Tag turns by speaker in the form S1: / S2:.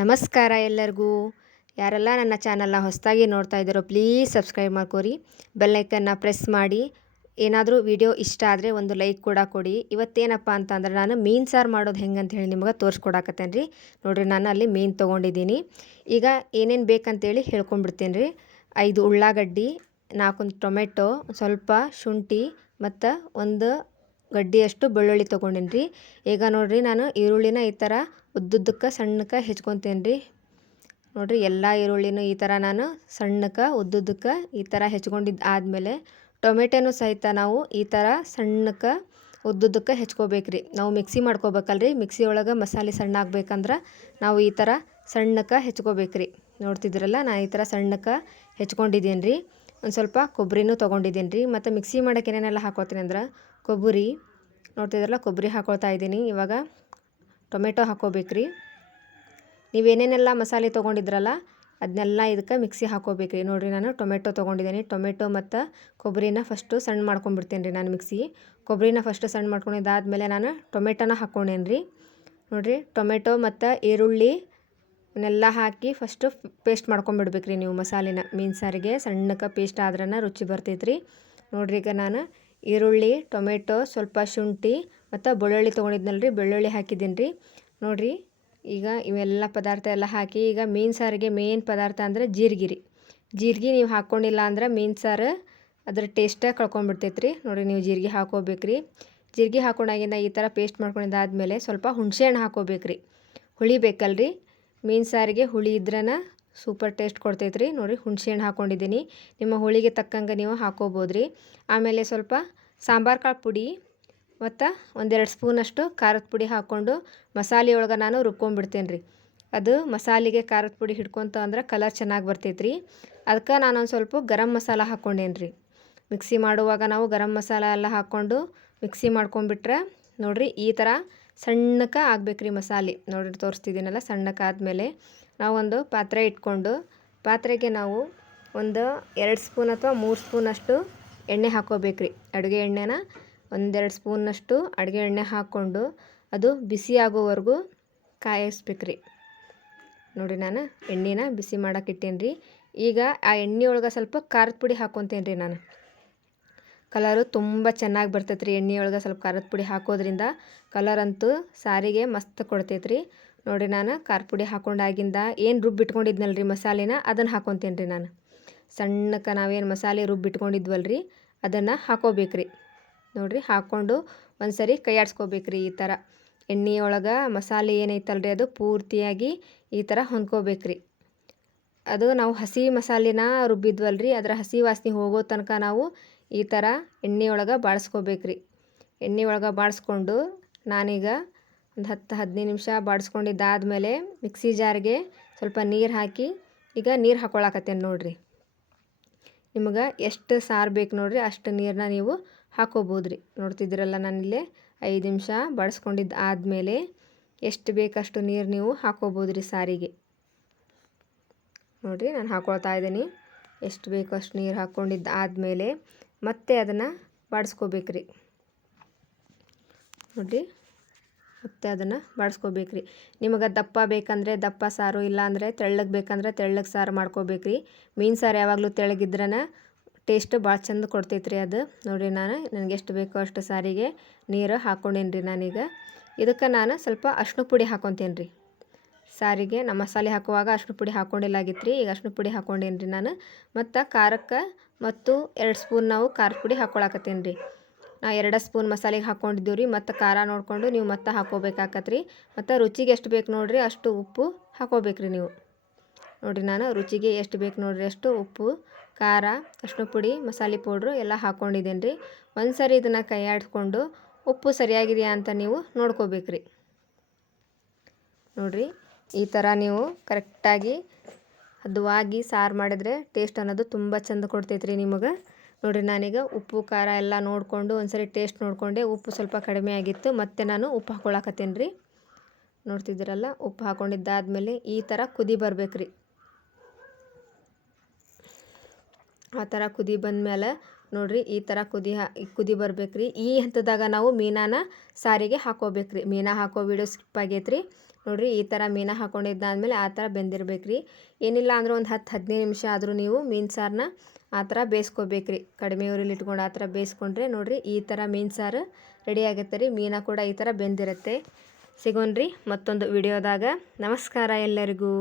S1: ನಮಸ್ಕಾರ ಎಲ್ಲರಿಗೂ. ಯಾರೆಲ್ಲ ನನ್ನ ಚಾನಲ್ನ ಹೊಸದಾಗಿ ನೋಡ್ತಾ ಇದ್ದಾರೋ ಪ್ಲೀಸ್ ಸಬ್ಸ್ಕ್ರೈಬ್ ಮಾಡ್ಕೋರಿ. ಬೆಲ್ಲೈಕನ್ನ ಪ್ರೆಸ್ ಮಾಡಿ. ಏನಾದರೂ ವಿಡಿಯೋ ಇಷ್ಟ ಆದರೆ ಒಂದು ಲೈಕ್ ಕೂಡ ಕೊಡಿ. ಇವತ್ತೇನಪ್ಪ ಅಂತಂದ್ರೆ ನಾನು ಮೀನು ಸಾರು ಮಾಡೋದು ಹೆಂಗೆ ಅಂತ ಹೇಳಿ ನಿಮಗೆ ತೋರಿಸ್ಕೊಡಾಕತ್ತೇನೆ ರೀ ನೋಡಿರಿ ನಾನು ಅಲ್ಲಿ ಮೀನು ತೊಗೊಂಡಿದ್ದೀನಿ. ಈಗ ಏನೇನು ಬೇಕಂತೇಳಿ ಹೇಳ್ಕೊಂಡ್ಬಿಡ್ತೀನಿ ರೀ ಐದು ಉಳ್ಳಾಗಡ್ಡಿ ನಾಲ್ಕೊಂದು ಟೊಮೆಟೊ, ಸ್ವಲ್ಪ ಶುಂಠಿ, ಮತ್ತು ಒಂದು ಗಡ್ಡಿಯಷ್ಟು ಬೆಳ್ಳುಳ್ಳಿ ತೊಗೊಂಡೀನಿ ರೀ ಈಗ ನೋಡಿರಿ ನಾನು ಈರುಳ್ಳಿನ ಈ ಥರ ಉದ್ದುದ್ದಕ್ಕೆ ಸಣ್ಣಕ್ಕೆ ಹೆಚ್ಕೊತೀನಿ ರೀ ನೋಡಿರಿ ಎಲ್ಲ ಈರುಳ್ಳಿನೂ ಈ ಥರ ನಾನು ಸಣ್ಣಕ್ಕೆ ಉದ್ದುದ್ದಕ್ಕೆ ಈ ಥರ ಹೆಚ್ಕೊಂಡಿದ್ದು ಆದಮೇಲೆ ಟೊಮೆಟೊನೂ ಸಹಿತ ನಾವು ಈ ಥರ ಸಣ್ಣಕ್ಕೆ ಉದ್ದುದ್ದಕ್ಕೆ ಹೆಚ್ಕೋಬೇಕ್ರಿ. ನಾವು ಮಿಕ್ಸಿ ಮಾಡ್ಕೋಬೇಕಲ್ರಿ. ಮಿಕ್ಸಿ ಒಳಗೆ ಮಸಾಲೆ ಸಣ್ಣ ಆಗ್ಬೇಕಂದ್ರೆ ನಾವು ಈ ಥರ ಸಣ್ಣಕ್ಕೆ ಹೆಚ್ಕೋಬೇಕ್ರಿ. ನೋಡ್ತಿದ್ರಲ್ಲ ನಾನು ಈ ಥರ ಸಣ್ಣಕ್ಕೆ ಹೆಚ್ಕೊಂಡಿದ್ದೀನಿ ರೀ ಒಂದು ಸ್ವಲ್ಪ ಕೊಬ್ಬರಿನೂ ತೊಗೊಂಡಿದ್ದೀನಿ ರೀ ಮತ್ತು ಮಿಕ್ಸಿ ಮಾಡೋಕೆ ಏನೇನೆಲ್ಲ ಹಾಕೋತೀನಿ ಅಂದ್ರೆ ಕೊಬ್ಬರಿ ನೋಡ್ತಿದ್ರಲ್ಲ ಕೊಬ್ಬರಿ ಹಾಕೊಳ್ತಾ ಇದ್ದೀನಿ. ಇವಾಗ ಟೊಮೆಟೊ ನೀವು ನೀವೇನೇನೆಲ್ಲ ಮಸಾಲೆ ತೊಗೊಂಡಿದ್ರಲ್ಲ ಅದನ್ನೆಲ್ಲ ಇದಕ್ಕೆ ಮಿಕ್ಸಿ ಹಾಕೋಬೇಕ್ರಿ ನೋಡಿರಿ, ನಾನು ಟೊಮೆಟೊ ತೊಗೊಂಡಿದ್ದೀನಿ. ಟೊಮೆಟೊ ಮತ್ತು ಕೊಬ್ಬರಿನ ಫಸ್ಟು ಸಣ್ಣ ಮಾಡ್ಕೊಂಡ್ಬಿಡ್ತೀನಿ ರೀ ನಾನು ಮಿಕ್ಸಿ. ಕೊಬ್ಬರಿನ ಫಸ್ಟು ಸಣ್ಣ ಮಾಡ್ಕೊಂಡಿದ್ದಾದಮೇಲೆ ನಾನು ಟೊಮೆಟೊನ ಹಾಕ್ಕೊಂಡೇನಿ ರೀ ನೋಡಿರಿ, ಟೊಮೆಟೊ ಮತ್ತು ಈರುಳ್ಳಿ ಇವನ್ನೆಲ್ಲ ಹಾಕಿ ಫಸ್ಟು ಪೇಸ್ಟ್ ಮಾಡ್ಕೊಂಬಿಡ್ಬೇಕು ರೀ ನೀವು ಮಸಾಲೆನ. ಮೀನು ಸಾರಿಗೆ ಸಣ್ಣಕ್ಕೆ ಪೇಸ್ಟ್ ಆದ್ರನ ರುಚಿ ಬರ್ತೈತೆ ರೀ ನೋಡಿರಿ, ಈಗ ನಾನು ಈರುಳ್ಳಿ, ಟೊಮೆಟೊ, ಸ್ವಲ್ಪ ಶುಂಠಿ ಮತ್ತು ಬೆಳ್ಳುಳ್ಳಿ ತೊಗೊಂಡಿದ್ನಲ್ಲ ರೀ, ಬೆಳ್ಳುಳ್ಳಿ ಹಾಕಿದ್ದೀನಿ ರೀ. ನೋಡಿರಿ, ಈಗ ಇವೆಲ್ಲ ಪದಾರ್ಥ ಎಲ್ಲ ಹಾಕಿ ಈಗ ಮೀನು ಸಾರಿಗೆ ಮೇನ್ ಪದಾರ್ಥ ಅಂದರೆ ಜೀರಿಗೆ ರೀ. ಜೀರಿಗೆ ನೀವು ಹಾಕ್ಕೊಂಡಿಲ್ಲ ಅಂದ್ರೆ ಮೀನು ಸಾರು ಅದ್ರ ಟೇಸ್ಟ ಕಳ್ಕೊಂಡ್ಬಿಡ್ತೈತೆ ರೀ ನೋಡಿರಿ, ನೀವು ಜೀರಿಗೆ ಹಾಕೋಬೇಕು ರೀ. ಜೀರಿಗೆ ಹಾಕೊಂಡಾಗಿನ ಈ ಥರ ಪೇಸ್ಟ್ ಮಾಡ್ಕೊಂಡಿದ್ದಾದಮೇಲೆ ಸ್ವಲ್ಪ ಹುಣಸೆಹಣ್ಣು ಹಾಕೋಬೇಕು ರೀ. ಹುಳಿ ಬೇಕಲ್ರಿ ಮೀನು ಸಾರಿಗೆ ಹುಳಿ ಇದ್ರನ ಸೂಪರ್ ಟೇಸ್ಟ್ ಕೊಡ್ತೈತೆ ರೀ ನೋಡಿರಿ ಹುಣಸೆಹಣ್ಣು ಹಾಕ್ಕೊಂಡಿದ್ದೀನಿ ನಿಮ್ಮ ಹೋಳಿಗೆ ತಕ್ಕಂಗೆ ನೀವು ಹಾಕೋಬೋದು ರೀ ಆಮೇಲೆ ಸ್ವಲ್ಪ ಸಾಂಬಾರು ಕಾಳು ಪುಡಿ ಮತ್ತು ಒಂದೆರಡು ಸ್ಪೂನಷ್ಟು ಖಾರದ ಪುಡಿ ಹಾಕ್ಕೊಂಡು ಮಸಾಲೆ ಒಳಗೆ ನಾನು ರುಬ್ಕೊಂಡ್ಬಿಡ್ತೇನೆ ರೀ ಅದು ಮಸಾಲೆಗೆ ಖಾರದ ಪುಡಿ ಹಿಡ್ಕೊತ ಅಂದ್ರೆ ಕಲರ್ ಚೆನ್ನಾಗಿ ಬರ್ತೈತೆ ರೀ ಅದಕ್ಕೆ ನಾನೊಂದು ಸ್ವಲ್ಪ ಗರಂ ಮಸಾಲ ಹಾಕ್ಕೊಂಡೇನು ರೀ ಮಿಕ್ಸಿ ಮಾಡುವಾಗ ನಾವು ಗರಂ ಮಸಾಲ ಎಲ್ಲ ಹಾಕ್ಕೊಂಡು ಮಿಕ್ಸಿ ಮಾಡ್ಕೊಂಡ್ಬಿಟ್ರೆ ನೋಡಿರಿ ಈ ಥರ ಸಣ್ಣಕ್ಕೆ ಆಗ್ಬೇಕು ರೀ ಮಸಾಲೆ. ನೋಡಿರಿ ತೋರಿಸ್ತಿದ್ದೀನಲ್ಲ ಸಣ್ಣಕ್ಕೆ ಆದಮೇಲೆ. ನಾವೊಂದು ಪಾತ್ರೆ ಇಟ್ಕೊಂಡು, ಪಾತ್ರೆಗೆ ನಾವು ಒಂದು ಎರಡು ಸ್ಪೂನ್ ಅಥವಾ ಮೂರು ಸ್ಪೂನಷ್ಟು ಎಣ್ಣೆ ಹಾಕೋಬೇಕ್ರಿ. ಅಡುಗೆ ಎಣ್ಣೆನ ಒಂದೆರಡು ಸ್ಪೂನಷ್ಟು ಅಡುಗೆ ಎಣ್ಣೆ ಹಾಕ್ಕೊಂಡು ಅದು ಬಿಸಿ ಆಗೋವರೆಗೂ ಕಾಯಿಸ್ಬೇಕ್ರಿ. ನೋಡಿ ನಾನು ಎಣ್ಣೆನ ಬಿಸಿ ಮಾಡಕ್ಕೆ ಇಟ್ಟೇನಿ ರೀ ಈಗ ಆ ಎಣ್ಣೆ ಒಳಗೆ ಸ್ವಲ್ಪ ಖಾರದ ಪುಡಿ ಹಾಕ್ಕೊತೇನೆ ನಾನು. ಕಲರು ತುಂಬ ಚೆನ್ನಾಗಿ ಬರ್ತೈತೆ ರೀ ಎಣ್ಣೆ ಒಳಗೆ ಸ್ವಲ್ಪ ಖಾರದ ಪುಡಿ ಹಾಕೋದ್ರಿಂದ. ಕಲರ್ ಅಂತೂ ಸಾರಿಗೆ ಮಸ್ತ್ ಕೊಡ್ತೈತೆ ರೀ ನೋಡಿ ನಾನು ಖಾರ ಪುಡಿ ಹಾಕೊಂಡಾಗಿಂದ ಏನು ರುಬ್ಬಿಟ್ಕೊಂಡಿದ್ನಲ್ಲ ರೀ ಮಸಾಲೆನ, ಅದನ್ನು ಹಾಕೊತೀನಿ ರೀ ನಾನು. ಸಣ್ಣಕ್ಕೆ ನಾವೇನು ಮಸಾಲೆ ರುಬ್ಬಿಟ್ಕೊಂಡಿದ್ವಲ್ಲ ರೀ ಅದನ್ನು ಹಾಕೋಬೇಕು ರೀ ನೋಡಿರಿ ಹಾಕ್ಕೊಂಡು ಒಂದು ಸರಿ ಕೈ ರೀ ಈ ಥರ ಎಣ್ಣೆಯೊಳಗೆ ಮಸಾಲೆ ಏನೈತಲ್ರಿ ಅದು, ಪೂರ್ತಿಯಾಗಿ ಈ ಥರ ಹೊಂದ್ಕೋಬೇಕ್ರಿ. ಅದು ನಾವು ಹಸಿ ಮಸಾಲೆನ ರುಬ್ಬಿದ್ವಲ್ರಿ, ಅದರ ಹಸಿ ವಾಸನೆ ಹೋಗೋ ತನಕ ನಾವು ಈ ಥರ ಎಣ್ಣೆಯೊಳಗೆ ಬಾಡಿಸ್ಕೋಬೇಕ್ರಿ ಎಣ್ಣೆ ಒಳಗೆ ಬಾಡಿಸ್ಕೊಂಡು ನಾನೀಗ ಒಂದು ಹತ್ತು ಹದಿನೈದು ನಿಮಿಷ ಬಾಡಿಸ್ಕೊಂಡಿದ್ದಾದಮೇಲೆ ಮಿಕ್ಸಿ ಜಾರ್ಗೆ ಸ್ವಲ್ಪ ನೀರು ಹಾಕಿ ಈಗ ನೀರು ಹಾಕ್ಕೊಳಕತ್ತೇನೆ ನೋಡಿರಿ. ನಿಮಗೆ ಎಷ್ಟು ಸಾರು ಬೇಕು ನೋಡಿರಿ ಅಷ್ಟು ನೀರನ್ನ ನೀವು ಹಾಕೋಬೋದು ರೀ ನೋಡ್ತಿದ್ದೀರಲ್ಲ ನಾನಿಲ್ಲೇ ಐದು ನಿಮಿಷ ಬಡಿಸ್ಕೊಂಡಿದ್ದು ಆದಮೇಲೆ ಎಷ್ಟು ಬೇಕಷ್ಟು ನೀರು ನೀವು ಹಾಕೋಬೋದು ರೀ ಸಾರಿಗೆ. ನೋಡಿರಿ ನಾನು ಹಾಕೊಳ್ತಾ ಇದ್ದೀನಿ. ಎಷ್ಟು ಬೇಕು ಅಷ್ಟು ನೀರು ಹಾಕ್ಕೊಂಡಿದ್ದು ಆದಮೇಲೆ ಮತ್ತೆ ಅದನ್ನು ಬಾಡಿಸ್ಕೋಬೇಕ್ರಿ. ನೋಡಿರಿ. ಮತ್ತೆ ಅದನ್ನು ಬಾಡಿಸ್ಕೋಬೇಕ್ರಿ ನಿಮಗೆ ದಪ್ಪ ಬೇಕಂದರೆ ದಪ್ಪ ಸಾರು, ಇಲ್ಲಾಂದರೆ ತೆಳ್ಳಗೆ ಬೇಕಂದ್ರೆ ತೆಳ್ಳಗೆ ಸಾರು ಮಾಡ್ಕೋಬೇಕ್ರಿ. ಮೀನು ಸಾರು ಯಾವಾಗಲೂ ತೆಳ್ಳಗಿದ್ರನ ಟೇಸ್ಟ್ ಭಾಳ ಚಂದ ಕೊಡ್ತೈತೆ ರೀ ಅದು. ನೋಡಿ ನಾನು, ನನಗೆ ಎಷ್ಟು ಬೇಕೋ ಅಷ್ಟು ಸಾರಿಗೆ ನೀರು ಹಾಕ್ಕೊಂಡೇನಿ ರೀ ನಾನೀಗ. ಇದಕ್ಕೆ ನಾನು ಸ್ವಲ್ಪ ಅರ್ಶಿನ ಪುಡಿ ಹಾಕ್ಕೊತೀನಿ ರೀ ಸಾರಿಗೆ ನಮ್ಮ ಮಸಾಲೆ ಹಾಕುವಾಗ ಅರ್ಶಿನ ಪುಡಿ ಹಾಕ್ಕೊಂಡಿಲ್ಲಾಗಿತ್ತು ರೀ ಈಗ ಅರ್ಶಿನ ಪುಡಿ ಹಾಕ್ಕೊಂಡೇನಿ ರೀ ನಾನು. ಮತ್ತು ಖಾರಕ್ಕೆ ಮತ್ತು ಎರಡು ಸ್ಪೂನ್ ನಾವು ಖಾರದ ಪುಡಿ ಹಾಕ್ಕೊಳಕತ್ತೀನಿ ರೀ ನಾ ಎರಡು ಸ್ಪೂನ್ ಮಸಾಲೆಗೆ ಹಾಕ್ಕೊಂಡಿದ್ದೀವಿ ರೀ ಮತ್ತು ಖಾರ ನೋಡಿಕೊಂಡು ನೀವು ಮತ್ತೆ ರೀ ಮತ್ತು ರುಚಿಗೆ ಎಷ್ಟು ಬೇಕು ನೋಡಿರಿ ಅಷ್ಟು ಉಪ್ಪು ಹಾಕೋಬೇಕ್ರಿ ನೀವು. ನೋಡಿರಿ ನಾನು ರುಚಿಗೆ ಎಷ್ಟು ಬೇಕು ನೋಡಿರಿ ಅಷ್ಟು ಉಪ್ಪು, ಖಾರ ಅರ್ಶಿನ ಪುಡಿ, ಮಸಾಲೆ ಪೌಡ್ರು ಎಲ್ಲ ಹಾಕ್ಕೊಂಡಿದ್ದೇನೆ ರೀ ಒಂದು ಸರಿ ಇದನ್ನು ಕೈ ಆಡಿಸ್ಕೊಂಡು ಉಪ್ಪು ಸರಿಯಾಗಿದೆಯಾ ಅಂತ ನೀವು ನೋಡ್ಕೋಬೇಕ್ರಿ. ನೋಡಿರಿ ಈ ಥರ ನೀವು ಕರೆಕ್ಟಾಗಿ ಹದವಾಗಿ ಸಾರು ಮಾಡಿದರೆ ಟೇಸ್ಟ್ ಅನ್ನೋದು ತುಂಬ ಚೆಂದ ಕೊಡ್ತೈತ್ರಿ ನಿಮಗೆ. ನೋಡಿರಿ, ನಾನೀಗ ಉಪ್ಪು, ಖಾರ ಎಲ್ಲ ನೋಡಿಕೊಂಡು ಒಂದ್ಸರಿ ಟೇಸ್ಟ್ ನೋಡಿಕೊಂಡೆ. ಉಪ್ಪು ಸ್ವಲ್ಪ ಕಡಿಮೆ ಆಗಿತ್ತು, ಮತ್ತು ನಾನು ಉಪ್ಪು ಹಾಕ್ಕೊಳಕತ್ತೀನಿ ರೀ ನೋಡ್ತಿದ್ದೀರಲ್ಲ, ಉಪ್ಪು ಹಾಕ್ಕೊಂಡಿದ್ದಾದಮೇಲೆ ಈ ಥರ ಕುದಿ ಬರ್ಬೇಕು ರೀ ಆ ಥರ ಕುದಿ ಬಂದಮೇಲೆ ನೋಡಿರಿ, ಈ ಥರ ಕುದಿ ಹಾ, ಕುದಿ ಬರ್ಬೇಕು ರೀ ಈ ಹಂತದಾಗ ನಾವು ಮೀನಾನ ಸಾರಿಗೆ ಹಾಕೋಬೇಕು ರೀ ಮೀನ ಹಾಕೋ ವಿಡಿಯೋ ಸ್ಕಿಪ್ ಆಗೈತೆ ರೀ ನೋಡಿರಿ, ಈ ಥರ ಮೀನಾ ಹಾಕ್ಕೊಂಡಿದ್ದಾದ್ಮೇಲೆ ಆ ಥರ ಬೆಂದಿರ್ಬೇಕು ರೀ ಏನಿಲ್ಲ ಅಂದ್ರೆ ಒಂದು ಹತ್ತು ಹದಿನೈದು ನಿಮಿಷ ಆದರೂ ನೀವು ಮೀನು ಸಾರನ್ನ ಆ ಥರ ಬೇಯಿಸ್ಕೋಬೇಕ್ರಿ. ಕಡಿಮೆ ಉರಿಲಿ ಇಟ್ಕೊಂಡು ಆ ಥರ ಬೇಯಿಸ್ಕೊಂಡ್ರೆ ನೋಡಿರಿ ಈ ಥರ ಮೀನು ಸಾರು ರೆಡಿ ಆಗುತ್ತೆ ರೀ. ಮೀನ ಕೂಡ ಈ ಥರ ಬೆಂದಿರುತ್ತೆ. ಸಿಗೋಣ್ರಿ ಮತ್ತೊಂದು ವಿಡಿಯೋದಾಗ. ನಮಸ್ಕಾರ ಎಲ್ಲರಿಗೂ.